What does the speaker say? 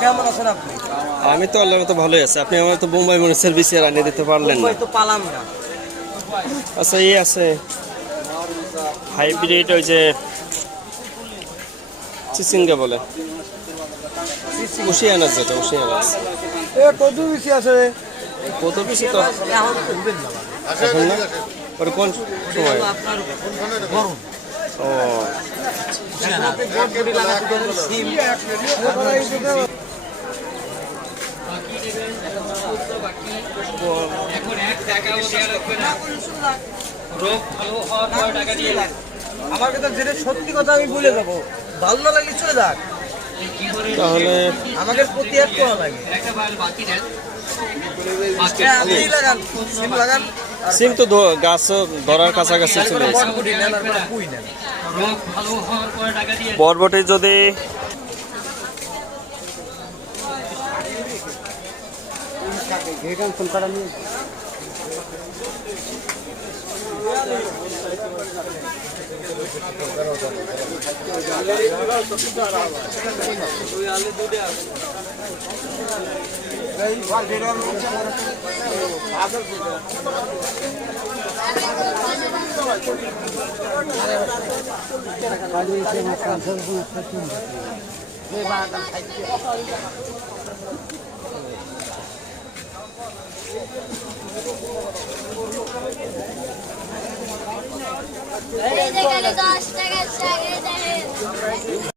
কেমন আছেন আপনি? আমি তো আল্লাহর মতো ভালোই আছি। আপনি আমার তো বোম্বাই মরিচের বিচি আনিয়ে দিতে পারলেন না। তো পালাম না। আচ্ছা ইয়ে আছে হাইব্রিড, ওই যে চিচিঙ্গা বলে, ওশিয়ানাস, যেটা ওশিয়ানাস। কত বেশি আছে? কত বেশি তো এখন না, ওটা কোন সময়? গরম। ও আমার কথা যেটা সত্যি কথা আমি বলে দেবো, ভালো না লাগলে চলে যাক, তাহলে আমাদের প্রতি এক করা লাগে। আপনি লাগান, সিম লাগান, সিম তো গাছ ধরার কাছাকাছি চলে গেছে। বটবটি নেন আর কোনো পুঁই নেন। বরবটি যদি এই যে গেলে 10 টাকা